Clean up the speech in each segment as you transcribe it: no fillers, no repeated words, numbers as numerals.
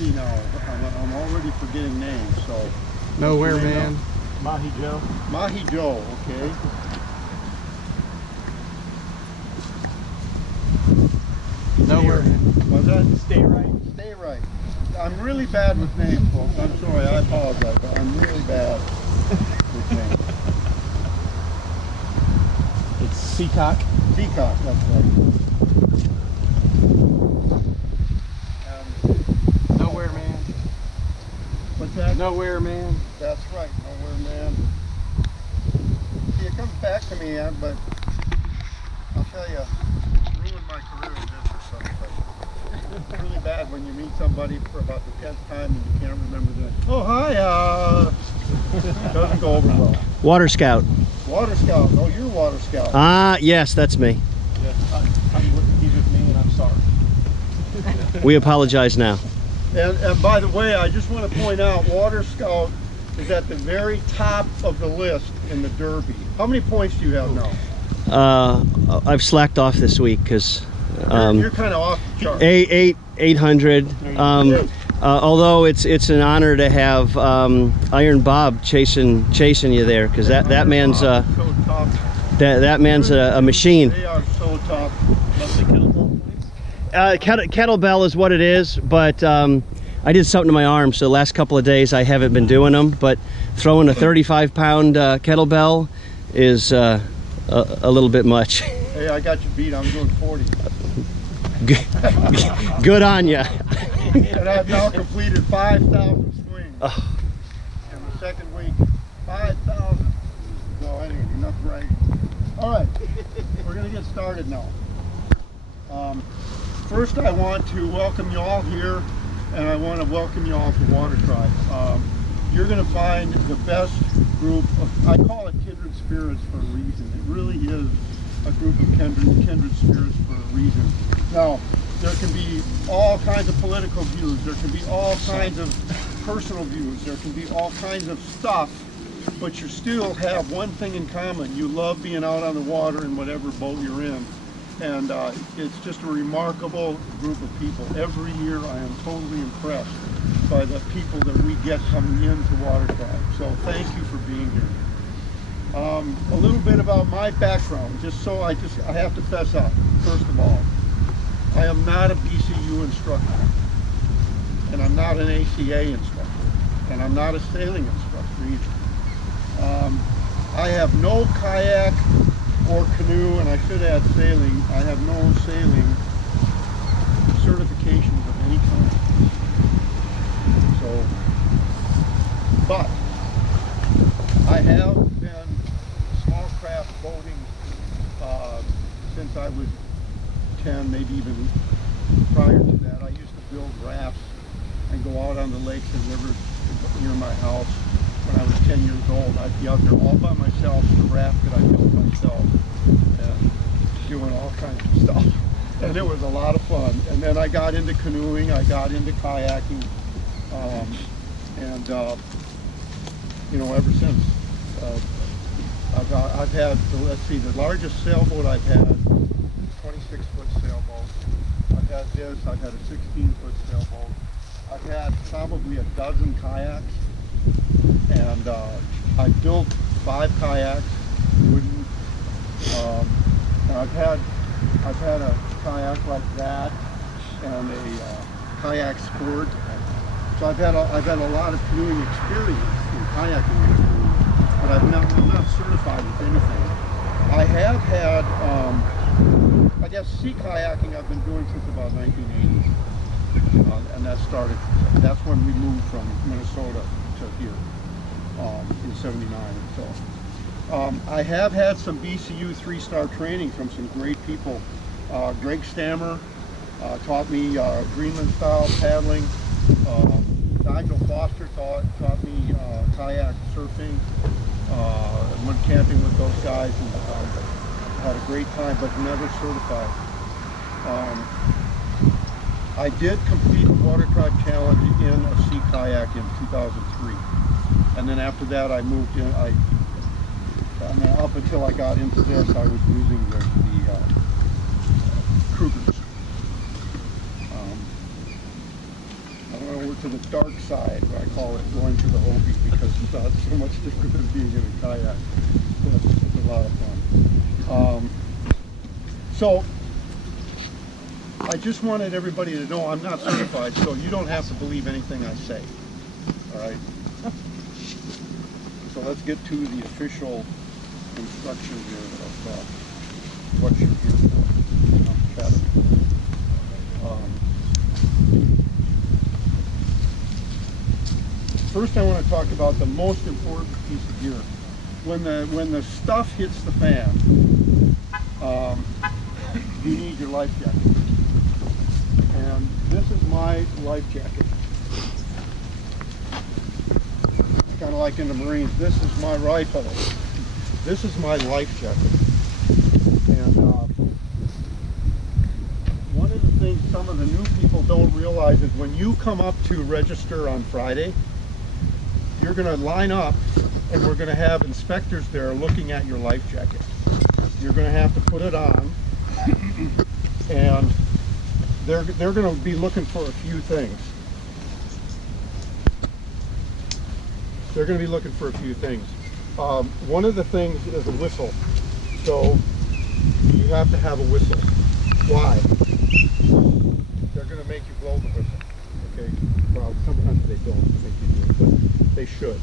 see now. I'm already forgetting names. So. Nowhere Man. Mahi Joe. Mahi Joe. Okay. Nowhere Man. Was that? Stay right. Stay right. I'm really bad with names, folks. I'm sorry. I apologize, but I'm really bad with names. It's Seacock. Peacock, that's right. Nowhere Man. What's that? Nowhere Man. That's right, Nowhere Man. See, it comes back to me, but I'll tell you, it ruined my career in business sometime. It's really bad when you meet somebody for about the 10th time and you can't remember the name. Oh, hi, doesn't go over well. Water Scout. Water Scout. Oh, you're Water Scout. Ah, yes, that's me. Yes, he's with me, and I'm sorry. We apologize now. And by the way, I just want to point out, Water Scout is at the very top of the list in the Derby. How many points do you have now? I've slacked off this week because you're kind of off the chart. 800. Although it's an honor to have Iron Bob chasing you there, because that man's so tough. that man's a machine. They are so tough. Mostly kettlebell points. Kettlebell is what it is, but I did something to my arm, so the last couple of days I haven't been doing them. But throwing a 35-pound kettlebell is a little bit much. Hey, I got you beat. I'm doing 40. Good on you. And I've now completed 5,000 swings in the second week. 5,000. So anyway, enough bragging. All right, we're going to get started now. First, I want to welcome you all here, and I want to welcome you all to Water Tribe. You're going to find the best group of, I call it kindred spirits for a reason. It really is a group of kindred spirits for a reason. Now, there can be all kinds of political views, there can be all kinds of personal views, there can be all kinds of stuff, but you still have one thing in common. You love being out on the water in whatever boat you're in. And it's just a remarkable group of people. Every year I am totally impressed by the people that we get coming into Water Tribe. So thank you for being here. A little bit about my background, I have to fess up. First of all, I am not a BCU instructor, and I'm not an ACA instructor, and I'm not a sailing instructor either. I have no kayak or canoe, and I should add sailing. I have no sailing certifications of any kind. So, but I have been small craft boating since I was 10, maybe even prior to that. I used to build rafts and go out on the lakes and rivers near my house. When I was 10 years old, I'd be out there all by myself in a raft that I built myself and doing all kinds of stuff. And it was a lot of fun. And then I got into canoeing, I got into kayaking, you know, ever since. I've had, let's see, the largest sailboat I've had, 26-foot sailboat. I've had this, I've had a 16-foot sailboat. I've had probably a dozen kayaks. And I built 5 kayaks, wooden. And I've had a kayak like that and a kayak sport. So I've had a lot of canoeing experience in kayaking experience, but I'm not certified with anything. I have had, I guess sea kayaking I've been doing since about 1980, and that's when we moved from Minnesota to here. In 79 or so. I have had some BCU 3-star training from some great people. Greg Stammer taught me Greenland style paddling. Nigel Foster taught me kayak surfing. Went camping with those guys and had a great time, but never certified. I did complete the Water Tribe Challenge in a sea kayak in 2003. And then after that, I moved in. I mean, up until I got into this, I was using the Krugers. I don't know over to the dark side, I call it, going to the Hobie, because it's not so much different than being in a kayak. But it's a lot of fun. So I just wanted everybody to know I'm not certified, so you don't have to believe anything I say. All right? So let's get to the official instruction here of what you're here for. First, I want to talk about the most important piece of gear. When the stuff hits the fan, you need your life jacket. And this is my life jacket. Kind of like in the Marines, this is my rifle. This is my life jacket. And one of the things some of the new people don't realize is when you come up to register on Friday, you're going to line up and we're going to have inspectors there looking at your life jacket. You're going to have to put it on, and they're going to be looking for a few things. They're going to be looking for a few things. One of the things is a whistle. So you have to have a whistle. Why? They're going to make you blow the whistle. Okay? Well, sometimes they don't make you do it, but they should.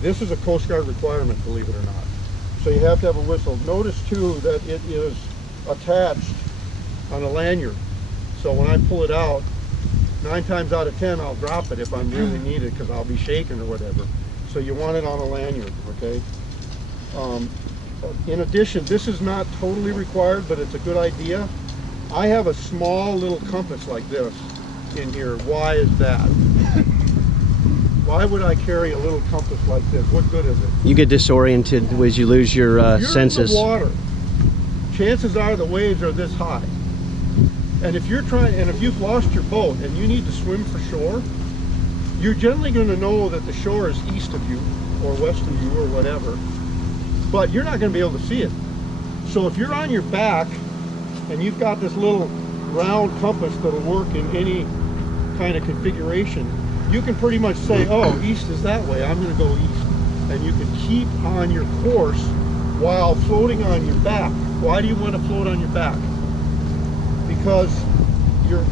This is a Coast Guard requirement, believe it or not. So you have to have a whistle. Notice too that it is attached on a lanyard. So when I pull it out, 9 times out of 10 I'll drop it if I'm really needed because I'll be shaking or whatever. So you want it on a lanyard, okay? In addition, this is not totally required, but it's a good idea. I have a small little compass like this in here. Why is that? Why would I carry a little compass like this? What good is it? You get disoriented as you lose your You're senses. in the water. Chances are the waves are this high. And if you've lost your boat and you need to swim for shore, you're generally going to know that the shore is east of you or west of you or whatever, but you're not going to be able to see it. So if you're on your back and you've got this little round compass that'll work in any kind of configuration, you can pretty much say, oh, east is that way, I'm going to go east. And you can keep on your course while floating on your back. Why do you want to float on your back? Because your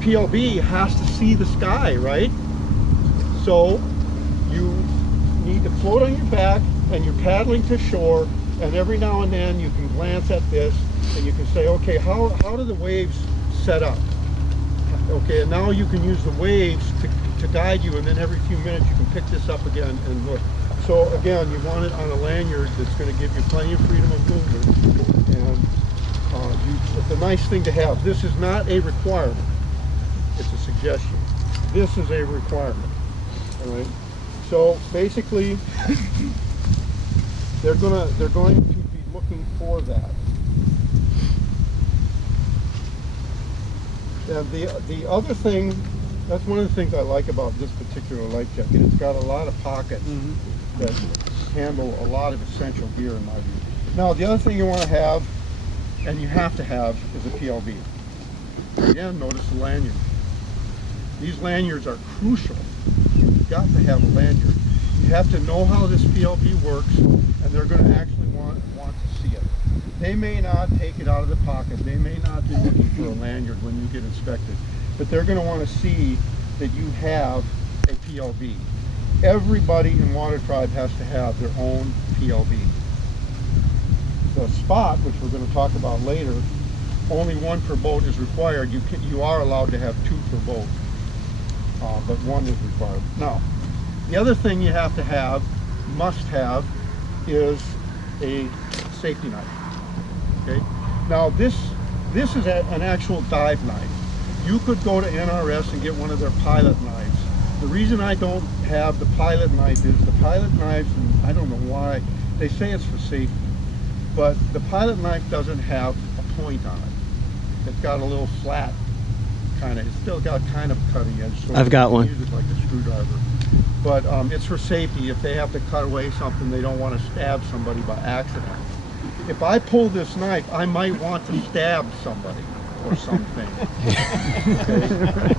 PLB has to see the sky, right? So you need to float on your back and you're paddling to shore, and every now and then you can glance at this and you can say, okay, how do the waves set up? Okay, and now you can use the waves to guide you, and then every few minutes you can pick this up again and look. So again, you want it on a lanyard that's going to give you plenty of freedom of movement, and it's a nice thing to have. This is not a requirement, it's a suggestion. This is a requirement. All right, so basically they're going to be looking for that. And the other thing, that's one of the things I like about this particular life jacket. It's got a lot of pockets that handle a lot of essential gear in my view. Now the other thing you want to have, and you have to have, is a PLB. Again, notice the lanyard. These lanyards are crucial. You've got to have a lanyard. You have to know how this PLB works, and they're going to actually want to see it. They may not take it out of the pocket. They may not be looking for a lanyard when you get inspected, but they're going to want to see that you have a PLB. Everybody in Water Tribe has to have their own PLB. The spot, which we're going to talk about later, only 1 per boat is required. You are allowed to have 2 per boat, but 1 is required. Now, the other thing you have to have, must have, is a safety knife. Okay. Now this is an actual dive knife. You could go to NRS and get one of their pilot knives. The reason I don't have the pilot knife is the pilot knives, and I don't know why, they say it's for safety, but the pilot knife doesn't have a point on it. It's got a little flat kind of, it's still got kind of a cutting edge. So I've got one. Use it like a screwdriver. But it's for safety. If they have to cut away something, they don't want to stab somebody by accident. If I pull this knife, I might want to stab somebody. or something. Okay?